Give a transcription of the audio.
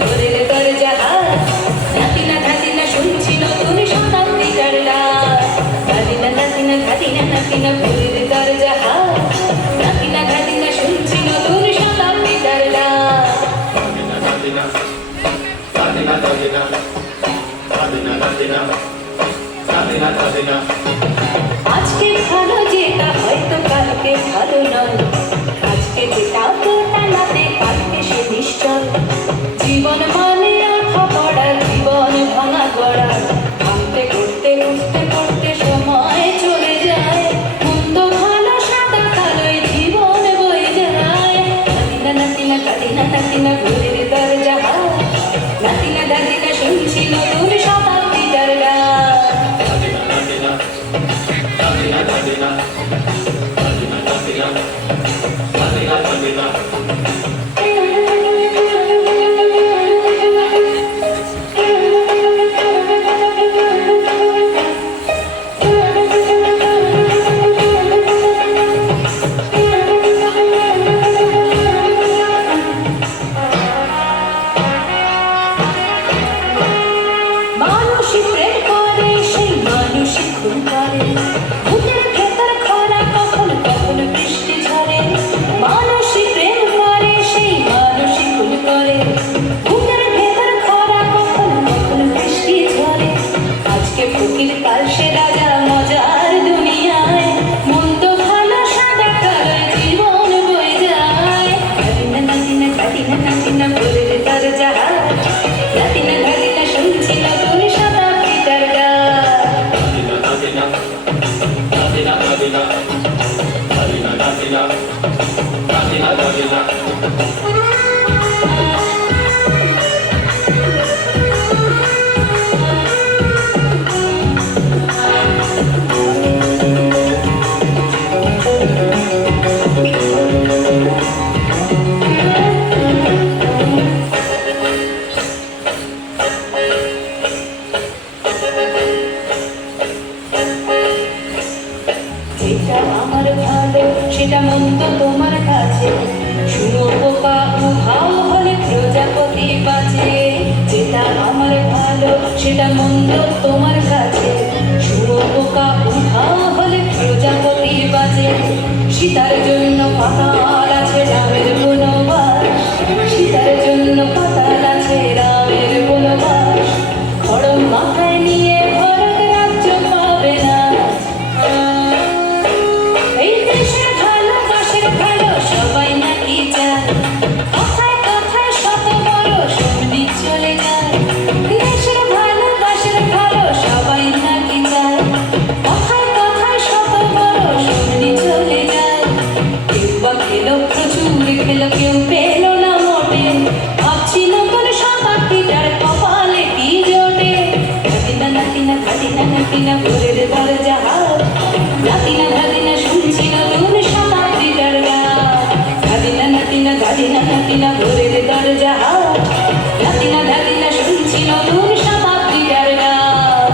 ভোরের দরজা নাতিনা ধাতিনা শুনছি নতুন শতাব্দীটার ডাক। নাতিনা নাতিনা ধাতিনা নাতিনা ভোরের দরজা নাতিনা ধাতিনা শুনছি নতুন শতাব্দীটার ডাক। আজকে ভালো যেটা হয়তো কালকে ভালো নয়, আজকে যেটা তালাতে কালকে সে নিশ্চয়। জীবন মানে আঠা পড়া, জীবন ভাঙা গড়া, ভাঙতে করতে উঠতে করতে সময় চলে যায়। মন্দ ভালো সাদা কালোয় জীবন বয়ে যায়। নাতিনা নাতিনা কাতিনা নাতিনা ভোরের দরজা নাতিনা দাদিনা শুনছি নতুন শতাব্দীটার ডাক। মানুষই প্রেম করে সেই মানুষই খুন করে, বুকের ভেতর খরা কখন কখন বৃষ্টি ঝরে। মানুষই প্রেম করে সেই মানুষই খুন করে, বুকের ভেতর খরা কখন কখন বৃষ্টি ঝরে। আজকে ফকির কাল সে রাজা মজার দুনিয়ায়, মন্দ ভালো সাদা কালোয় জীবন বয়ে যায়। নাতিনা নাতিনা কাতিনা নাতিনা ভোরের দরজা নাতিনা ধাতিনা শুনছি নতুন শতাব্দীটার ডাক। যেটা আমার ভালো সেটা মন্দ তোমার কাছে, শুনো বোকা উহাও হলে প্রজাপতি বাঁচে। যেটা আমার ভালো সেটা মন্দ তোমার কাছে, শুনো বোকা উহাও হলে প্রজাপতি বাঁচে। সীতার জন্য পাতাল আছে রামের বনবাস, সীতার জন্য পাতাল আছে রামের বনবাস। খড়ম মাথায় নিয়ে ভরত রাজ্য পাবে না। এই দেশের ভালো পাশের ভালো সবাই নাকি চায়, কথায় কথায় শত বড় সন্ধি চলে যায়। দেশের ভালো পাশের ভালো সবাই নাকি চায়, কথায় কথায় শত বড় সন্ধি চলে যায়। কেউ বা খেলো প্রচুর খেলো, কেউ পেল না মোটে, ভাবছি নতুন শতাব্দীটার কপালে কি জোটে। নাতিনা নাতিনা কাতিনা নাতিনা ভোরের দরজা নাতিনা ধাতিনা শুনছি নতুন শতাব্দীটার ডাক। নাতিনা নাতিনা দাদিনা নাতিনা ভোরের দরজা নাতিনা ধাতিনা শুনছি নতুন শতাব্দীটার ডাক।